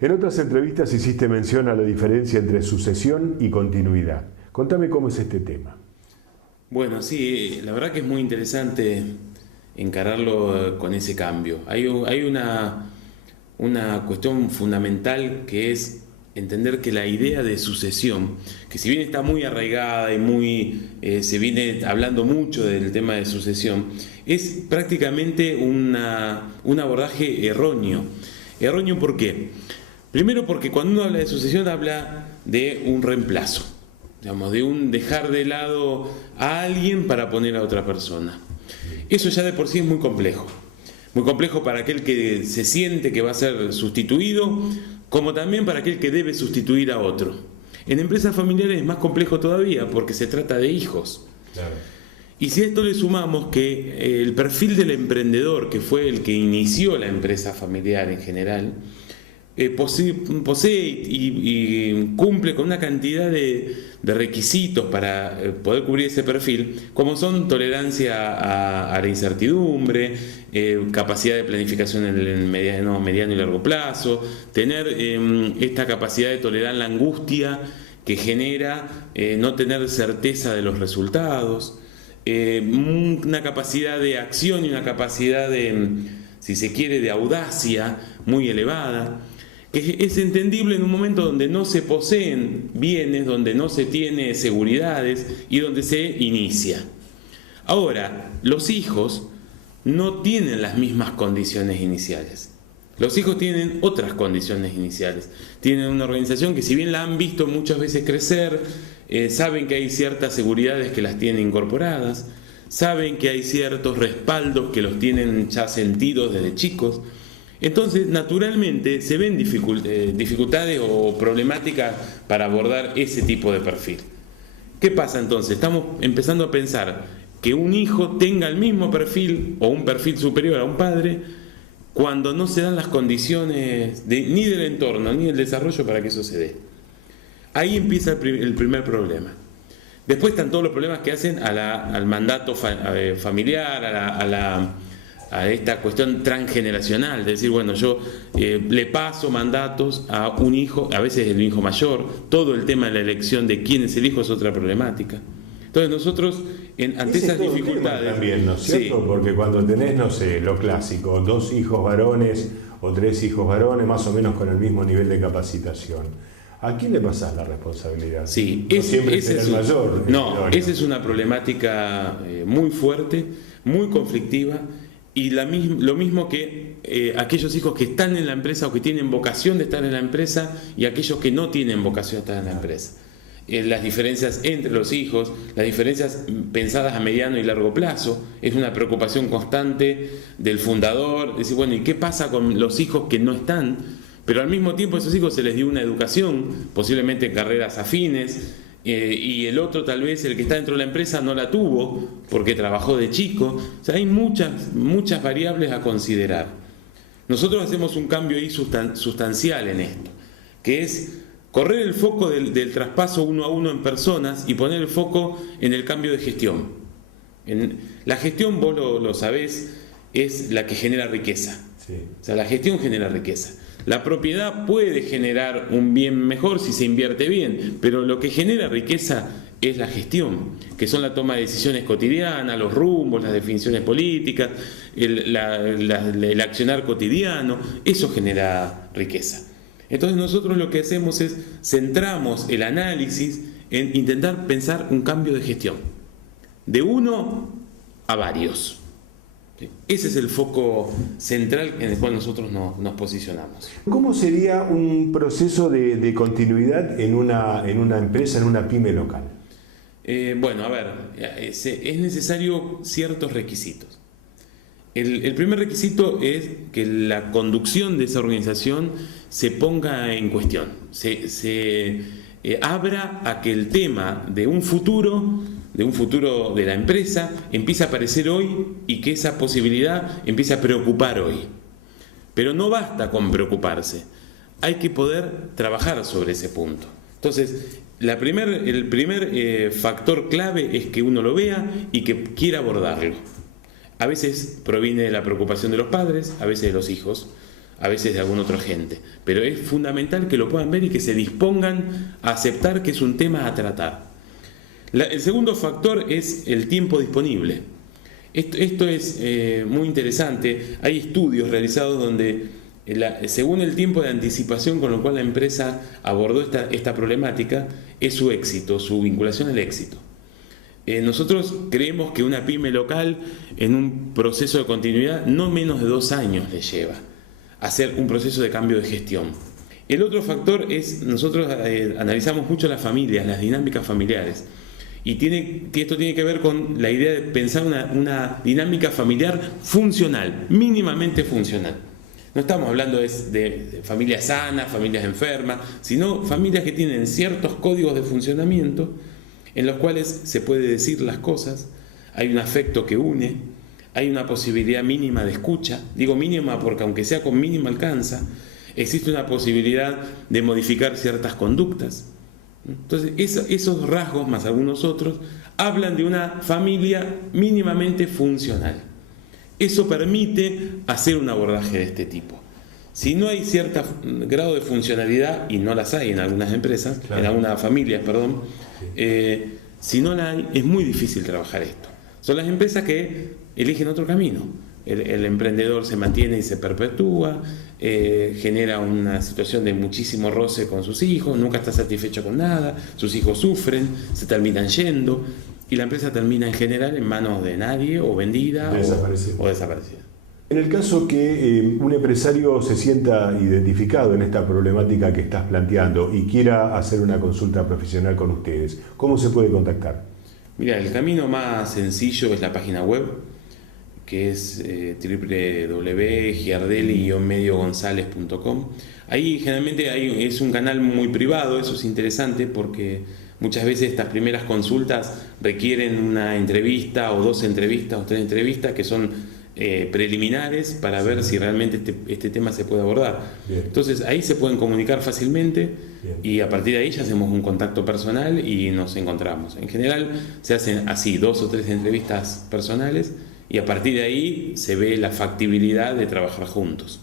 En otras entrevistas hiciste mención a la diferencia entre sucesión y continuidad. Contame cómo es este tema. Bueno, sí, la verdad que es muy interesante encararlo con ese cambio. Hay una cuestión fundamental que es entender que la idea de sucesión, que si bien está muy arraigada y se viene hablando mucho del tema de sucesión, es prácticamente un abordaje erróneo. ¿Erróneo por qué? Primero porque cuando uno habla de sucesión habla de un reemplazo, digamos, de un dejar de lado a alguien para poner a otra persona. Eso ya de por sí es muy complejo para aquel que se siente que va a ser sustituido, como también para aquel que debe sustituir a otro. En empresas familiares es más complejo todavía porque se trata de hijos. Claro. Y si a esto le sumamos que el perfil del emprendedor, que fue el que inició la empresa familiar en general, posee y cumple con una cantidad de requisitos para poder cubrir ese perfil, como son tolerancia a la incertidumbre, capacidad de planificación en el mediano y largo plazo, tener esta capacidad de tolerar la angustia que genera no tener certeza de los resultados, una capacidad de acción y una capacidad si se quiere, de audacia muy elevada, que es entendible en un momento donde no se poseen bienes, donde no se tiene seguridades y donde se inicia. Ahora, los hijos no tienen las mismas condiciones iniciales. Los hijos tienen otras condiciones iniciales. Tienen una organización que, si bien la han visto muchas veces crecer, saben que hay ciertas seguridades que las tienen incorporadas, saben que hay ciertos respaldos que los tienen ya sentidos desde chicos. Entonces, naturalmente, se ven dificultades o problemáticas para abordar ese tipo de perfil. ¿Qué pasa entonces? Estamos empezando a pensar que un hijo tenga el mismo perfil o un perfil superior a un padre cuando no se dan las condiciones ni del entorno ni del desarrollo para que eso se dé. Ahí empieza el primer problema. Después están todos los problemas que hacen al mandato familiar, a esta cuestión transgeneracional, de decir, bueno, yo le paso mandatos a un hijo, a veces el hijo mayor, todo el tema de la elección de quién es el hijo es otra problemática. Entonces nosotros, ante esas dificultades... También, ¿no es cierto? Sí. Porque cuando tenés, no sé, lo clásico, 2 hijos varones o 3 hijos varones, más o menos con el mismo nivel de capacitación, ¿a quién le pasás la responsabilidad? Sí, no siempre será el mayor. No, esa es una problemática muy fuerte, muy conflictiva, y lo mismo que aquellos hijos que están en la empresa o que tienen vocación de estar en la empresa y aquellos que no tienen vocación de estar en la empresa. Las diferencias entre los hijos, las diferencias pensadas a mediano y largo plazo, es una preocupación constante del fundador, decir, bueno, ¿y qué pasa con los hijos que no están? Pero al mismo tiempo a esos hijos se les dio una educación, posiblemente en carreras afines, y el otro, tal vez el que está dentro de la empresa, no la tuvo porque trabajó de chico. O sea, hay muchas variables a considerar. Nosotros hacemos un cambio ahí sustancial en esto, que es correr el foco del traspaso uno a uno en personas y poner el foco en el cambio de gestión. La gestión, vos lo sabés, es la que genera riqueza. Sí. O sea, la gestión genera riqueza. La propiedad puede generar un bien mejor si se invierte bien, pero lo que genera riqueza es la gestión, que son la toma de decisiones cotidianas, los rumbos, las definiciones políticas, el accionar cotidiano. Eso genera riqueza. Entonces nosotros lo que hacemos es centramos el análisis en intentar pensar un cambio de gestión, de uno a varios. Ese es el foco central en el cual nosotros nos posicionamos. ¿Cómo sería un proceso de continuidad en una empresa, en una pyme local? Bueno, a ver, es necesario ciertos requisitos. El primer requisito es que la conducción de esa organización se ponga en cuestión, se abra a que el tema de un futuro de la empresa empiece a aparecer hoy y que esa posibilidad empiece a preocupar hoy. Pero no basta con preocuparse, hay que poder trabajar sobre ese punto. Entonces, el primer factor clave es que uno lo vea y que quiera abordarlo. A veces proviene de la preocupación de los padres, a veces de los hijos, a veces de algún otro agente. Pero es fundamental que lo puedan ver y que se dispongan a aceptar que es un tema a tratar. El segundo factor es el tiempo disponible. Esto es muy interesante. Hay estudios realizados donde, según el tiempo de anticipación con el cual la empresa abordó esta problemática, es su éxito, su vinculación al éxito. Nosotros creemos que una pyme local, en un proceso de continuidad, no menos de 2 años le lleva hacer un proceso de cambio de gestión. El otro factor es, nosotros analizamos mucho las familias, las dinámicas familiares. Y esto tiene que ver con la idea de pensar una dinámica familiar funcional, mínimamente funcional. No estamos hablando de familias sanas, familias enfermas, sino familias que tienen ciertos códigos de funcionamiento en los cuales se puede decir las cosas, hay un afecto que une, hay una posibilidad mínima de escucha. Digo mínima porque aunque sea con mínimo alcanza, existe una posibilidad de modificar ciertas conductas. Entonces esos rasgos, más algunos otros, hablan de una familia mínimamente funcional. Eso permite hacer un abordaje de este tipo. Si no hay cierto grado de funcionalidad, y no las hay en algunas empresas, claro, en algunas familias, perdón, si no la hay, es muy difícil trabajar esto. Son las empresas que eligen otro camino. El emprendedor se mantiene y se perpetúa, genera una situación de muchísimo roce con sus hijos, nunca está satisfecho con nada, sus hijos sufren, se terminan yendo, y la empresa termina en general en manos de nadie, o vendida o desaparecida. En el caso que un empresario se sienta identificado en esta problemática que estás planteando y quiera hacer una consulta profesional con ustedes, ¿cómo se puede contactar? Mira, el camino más sencillo es la página web, que es www.giardelli-mediogonzalez.com. Ahí generalmente es un canal muy privado, eso es interesante porque muchas veces estas primeras consultas requieren una entrevista o 2 entrevistas o 3 entrevistas que son preliminares para ver si realmente este tema se puede abordar. Bien. Entonces ahí se pueden comunicar fácilmente. Bien. Y a partir de ahí ya hacemos un contacto personal y nos encontramos. En general se hacen así 2 o 3 entrevistas personales y a partir de ahí se ve la factibilidad de trabajar juntos.